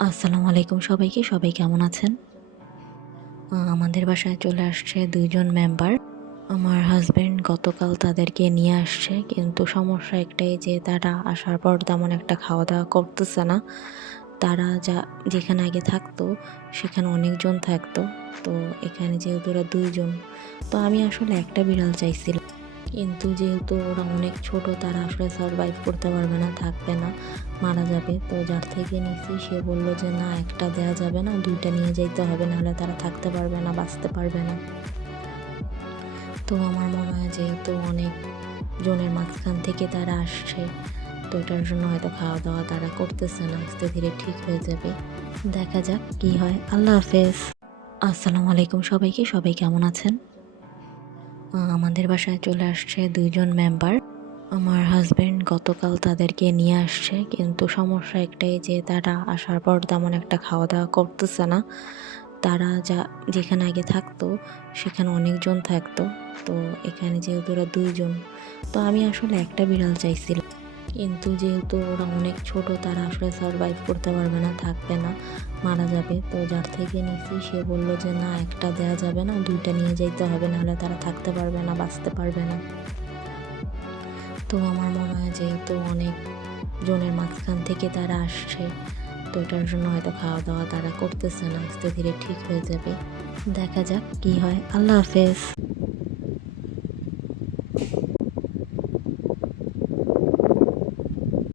আসসালামু আলাইকুম সবাইকে। সবাই কেমন আছেন? আমাদের বাসায় চলে আসছে ২ জন মেম্বার। আমার হাসব্যান্ড গতকাল তাদেরকে নিয়ে আসছে। কিন্তু সমস্যা একটাই যে তারা আসার পর তেমন একটা খাওয়া-দাওয়া করতেছে না। তারা যেখানে আগে থাকতো সেখানে অনেকজন থাকতো। তো এখানে যেহেতু ওরা ২ জন, তো আমি আসলে একটা বিড়াল চাইছিলাম। কিন্তু যেহেতু ওরা অনেক ছোট, তারা আসলে সারভাইভ করতে পারবে না, থাকবে না, মারা যাবে। তো যার থেকে নিছি সে বলল যে, "না, একটা দেয়া যাবে না, ২ টা নিয়ে যাইতে হবে, নাহলে তারা থাকতে পারবে না, বাঁচতে পারবে না।" তো আমার মনে হয় যেহেতু অনেক জনের মাঝখান থেকে তারা আসছে, তো এটার জন্য হয়তো খাওয়া-দাওয়া তারা করতেছে না। আস্তে ধীরে ঠিক হয়ে যাবে। দেখা যাক কি হয়। আল্লাহ হাফেজ। আসসালামু আলাইকুম সবাইকে। সবাই কেমন আছেন? আমাদের বাসায় চলে আসছে ২ জন মেম্বার। আমার হাসব্যান্ড গতকাল তাদেরকে নিয়ে আসছে। কিন্তু সমস্যা একটাই যে তারা আসার পর তেমন একটা খাওয়া-দাওয়া করতেছে না। তারা যেখানে আগে থাকতো সেখানে অনেকজন থাকতো। তো এখানে যেহেতু ওরা ২ জন, তো আমি আসলে একটা বিড়াল চাইছিলাম। কিন্তু যেহেতু ওরা অনেক ছোট, তারা আসলে সারভাইভ করতে পারবে না, থাকবে না, মারা যাবে। তো যার থেকে নিছি সে বলল যে, "না, একটা দেয়া যাবে না, ২ টা নিয়ে যাইতে হবে, নাহলে তারা থাকতে পারবে না, বাঁচতে পারবে না।" তো আমার মনে হয় যেহেতু অনেক জনের মাঝখান থেকে তারা আসছে, তো এটার জন্য হয়তো খাওয়া-দাওয়া তারা করতেছে না। আস্তে ধীরে ঠিক হয়ে যাবে। দেখা যাক কি হয়। আল্লাহ হাফেজ।